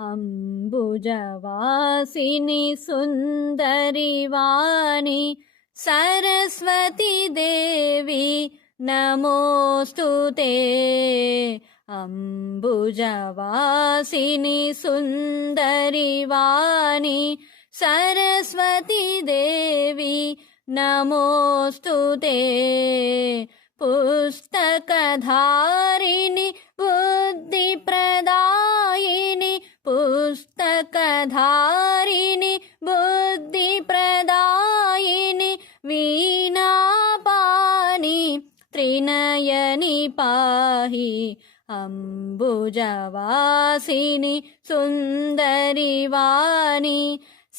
अम्बुजवासिनि सुन्दरि वाणि सरस्वती देवी नमोऽस्तु ते। अम्बुजवासिनि सुन्दरि वाणि सरस्वती देवी नमोऽस्तु ते। पुस्तकधारिणि त्रिनयनि पाहि अम्बुजवासिनि सुन्दरि वाणि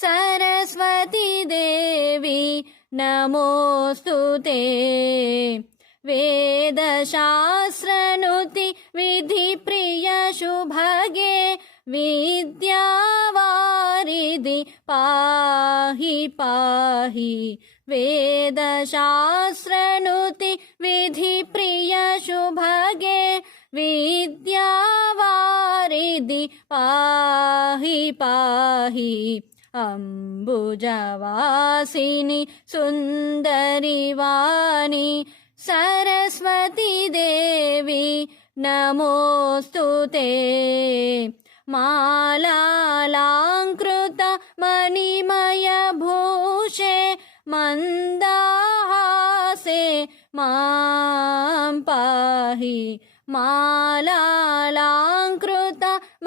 सरस्वती देवी नमोऽस्तु ते। वेदशास्त्रनुति विधिप्रियशुभगे विद्यावारिधि पाहि पाहि वेदशास्त्रनुति विधिप्रियशुभगे विद्यावारिधि पाहि पाहि अम्बुजवासिनि सुन्दरि वाणि सरस्वती देवी नमोऽस्तु ते मालालाङ्कृत मणिमयभूषे मन्दाहासे मां पाहि मालालाङ्कृत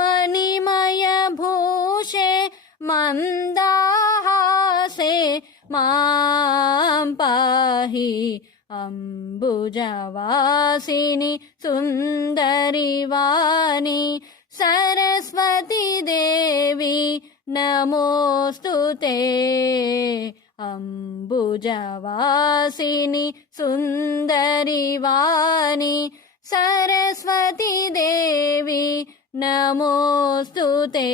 मणिमयभूषे मन्दाहासे मां पाहि अम्बुजवासिनि सुन्दरि वाणि सरस्वती देवी नमोऽस्तु ते अम्बुजवासिनि सुन्दरि वाणि सरस्वती देवी नमोऽस्तु ते